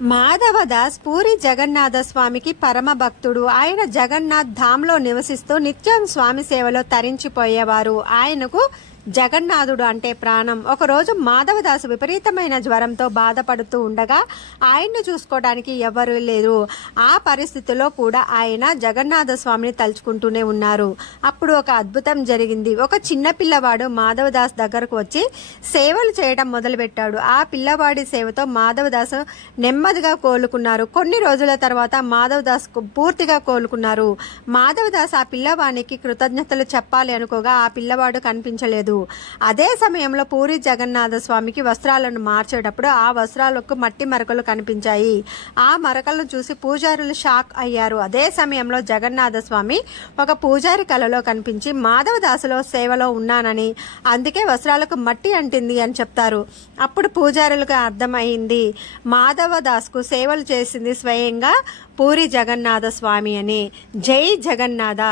మాధవదాస్ పూరి జగన్నాథ స్వామికి పరమ భక్తుడు. ఆయన జగన్నాథ్ ధామ్ లో నివసిస్తూ నిత్యం స్వామి సేవలో తరించిపోయేవారు. ఆయనకు జగన్నాథుడు అంటే ప్రాణం. ఒకరోజు మాధవదాసు విపరీతమైన జ్వరంతో బాధపడుతూ ఉండగా ఆయన్ను చూసుకోవడానికి ఎవరూ లేరు. ఆ పరిస్థితిలో కూడా ఆయన జగన్నాథ స్వామిని తలుచుకుంటూనే ఉన్నారు. అప్పుడు ఒక అద్భుతం జరిగింది. ఒక చిన్న పిల్లవాడు మాధవదాస్ దగ్గరకు వచ్చి సేవలు చేయడం మొదలుపెట్టాడు. ఆ పిల్లవాడి సేవతో మాధవదాసు నెమ్మదిగా కోలుకున్నారు. కొన్ని రోజుల తర్వాత మాధవదాస్ పూర్తిగా కోలుకున్నారు. మాధవదాస్ ఆ పిల్లవానికి కృతజ్ఞతలు చెప్పాలి అనుకోగా ఆ పిల్లవాడు కనిపించలేదు. అదే సమయంలో పూరి జగన్నాథ స్వామికి వస్త్రాలను మార్చేటప్పుడు ఆ వస్త్రాలకు మట్టి మరకలు కనిపించాయి. ఆ మరకలను చూసి పూజారులు షాక్ అయ్యారు. అదే సమయంలో జగన్నాథ స్వామి ఒక పూజారి కలలో కనిపించి మాధవదాసులో సేవలో ఉన్నానని, అందుకే వస్త్రాలకు మట్టి అంటింది అని చెప్తారు. అప్పుడు పూజారులకు అర్థమైంది మాధవదాస్కు సేవలు చేసింది స్వయంగా పూరి జగన్నాథ స్వామి అని. జై జగన్నాథ.